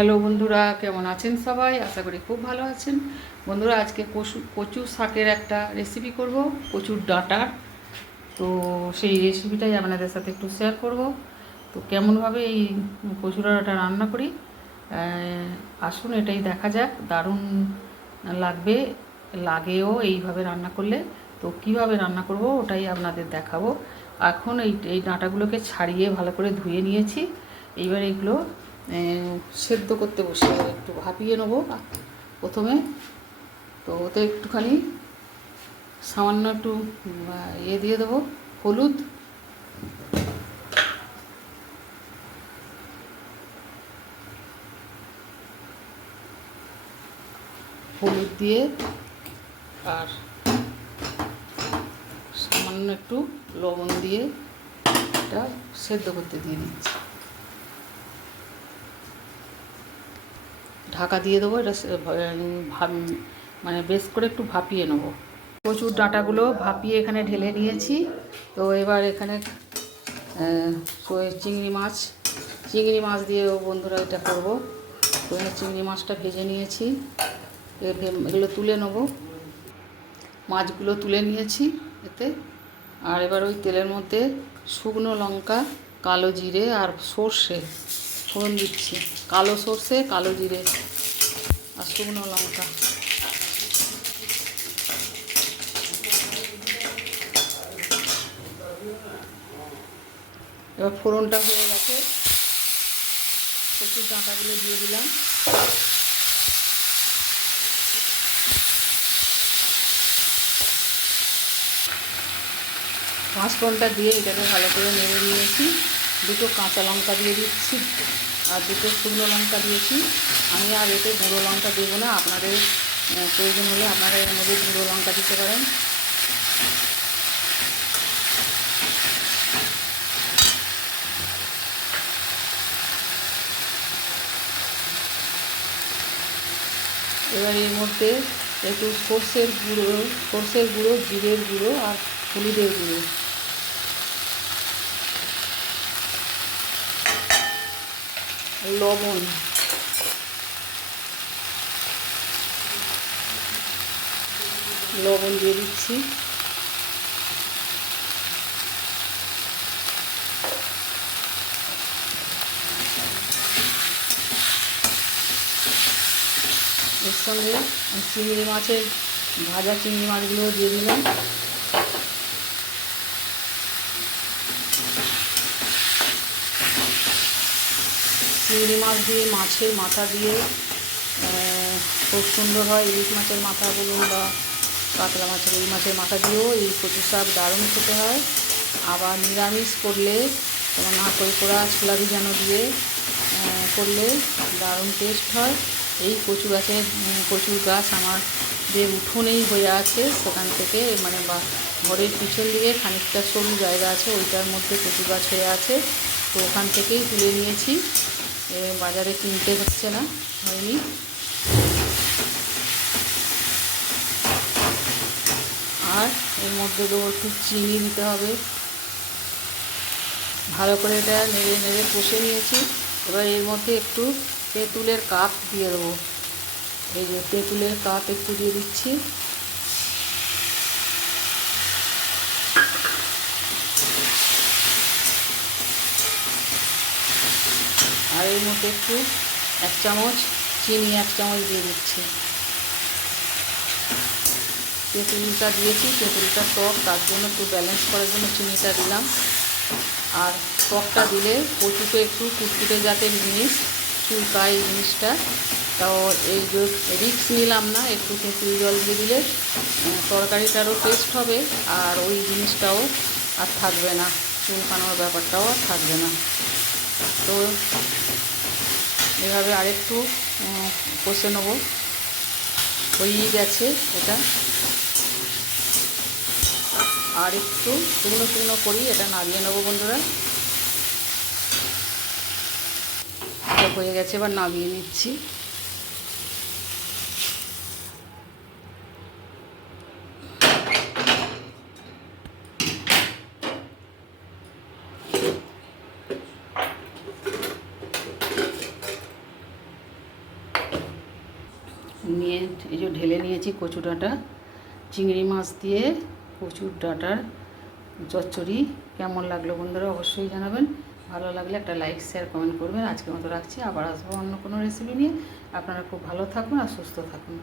Hello বন্ধুরা, কেমন আছেন সবাই? আশা করি খুব ভালো আছেন। বন্ধুরা, আজকে কচু শাকের একটা রেসিপি করব, কচুর ডাঁটার। তো সেই রেসিপিটাই আপনাদের সাথে একটু শেয়ার করব। তো কেমনভাবে এই কচুর ডাঁটা রান্না করি আসুন এটাই দেখা যাক। দারুণ লাগবে, লাগেও এইভাবে রান্না করলে। তো কিভাবে রান্না করব ওটাই আপনাদের দেখাবো। এখন এই ডাঁটাগুলোকে ছাড়িয়ে ভালো করে ধুয়ে নিয়েছি। এইবার এগুলো সেদ্ধ করতে বসে একটু ভাপিয়ে নেবো প্রথমে। তো ওতে একটুখানি সামান্য একটু দিয়ে দেবো, হলুদ, হলুদ দিয়ে আর সামান্য একটু লবণ দিয়ে এটা সেদ্ধ করতে দিয়ে দিচ্ছি। ঢাকা দিয়ে দেবো। এটা মানে বেশ করে একটু ভাপিয়ে নেবো। কচুর ডাঁটাগুলো ভাপিয়ে এখানে ঢেলে নিয়েছি। তো এবার এখানে চিংড়ি মাছ দিয়েও বন্ধুরা এটা করবো। তো এখানে চিংড়ি মাছটা ভেজে নিয়েছি, এগুলো তুলে নেব। মাছগুলো তুলে নিয়েছি এতে। আর এবার ওই তেলের মধ্যে শুকনো লঙ্কা, কালো জিরে আর সর্ষে ফোড়ন দিচ্ছি। কালো সর্ষে, কালো জিরে আর শুকনো লঙ্কা। এবার ফোড়নটা হয়ে গেছে, কচুর ডাঁটাগুলো দিয়ে দিলাম। পাঁচফোড়নটা দিয়ে এটাকে ভালো করে নেড়ে নিয়েছি। দুটো কাঁচা লঙ্কা দিয়ে দিচ্ছি আর দুটো শুকনো লঙ্কা দিয়েছি। আমি আর এতে গুঁড়ো লঙ্কা দেবো না, আপনাদের প্রয়োজন হলে আপনারা এর মধ্যে গুঁড়ো লঙ্কা দিতে পারেন। এবার এর মধ্যে একটু সর্ষের গুঁড়ো, জিরের গুঁড়ো আর হলুদের গুঁড়ো, লবণ, দিয়ে দিচ্ছি। এর সঙ্গে ভাজা চিংড়ি মাছগুলো দিয়ে দিলাম। চিংড়ি মাছ দিয়ে, মাছের মাথা দিয়ে খুব সুন্দর হয়। ইলিশ মাছের মাথা বলুন বা কাতলা মাছের, এই মাছের মাথা দিয়েও এই কচু শাক দারুণ খেতে হয়। আবার নিরামিষ করলে, যেমন নারকেল কোড়া, ছোলা ভিজানো দিয়ে করলে দারুণ টেস্ট হয়। এই কচুর গাছ আমাদের উঠোনেই হয়ে আছে। সেখান থেকে মানে বা ঘরের পিছন দিকে খানিকটা সরু জায়গা আছে, ওইটার মধ্যে কচু গাছ হয়ে আছে। তো ওখান থেকেই তুলে নিয়েছি, বাজারে কিনতে হচ্ছে না, হয়নি। আর এর মধ্যে দেবো একটু চিনি দিতে হবে। ভালো করে এটা নেড়ে নেড়ে কষে নিয়েছি। এবার এর মধ্যে একটু তেঁতুলের কাপ দিয়ে দেবো। এই যে তেঁতুলের কাপ একটু দিয়ে দিচ্ছি। আর এর মধ্যে একটু 1 চামচ চিনি, 1 চামচ দিয়ে দিচ্ছি। তেঁতুলটা দিয়েছি, তেঁতুলটা টক, তার জন্য একটু ব্যালেন্স করার জন্য চিনিটা দিলাম। আর টকটা দিলে কচুতে একটু কুটকুটে জাতের জিনিস, চুলকায় এই জিনিসটা। তাও এই যে রিক্স নিলাম না, একটু তেঁতুল জল দিয়ে দিলে তরকারিটারও টেস্ট হবে আর ওই জিনিসটাও আর থাকবে না, চুলকানোর ব্যাপারটাও আর থাকবে না। তো এভাবে আরেকটু কষে নেবো। হয়েই গেছে এটা। আর একটু শুকনো শুকনো করি এটা নামিয়ে নেবো বন্ধুরা। এটা হয়ে গেছে, এবার নামিয়ে নিচ্ছি। নিয়ে এই যে ঢেলে নিয়েছি কচু ডাঁটা, চিংড়ি মাছ দিয়ে কচুর ডাঁটার চচ্চড়ি। কেমন লাগলো বন্ধুরা অবশ্যই জানাবেন। ভালো লাগলে একটা লাইক শেয়ার কমেন্ট করবেন। আজকের মতো রাখছি, আবার আসবো অন্য কোনো রেসিপি নিয়ে। আপনারা খুব ভালো থাকুন আর সুস্থ থাকুন।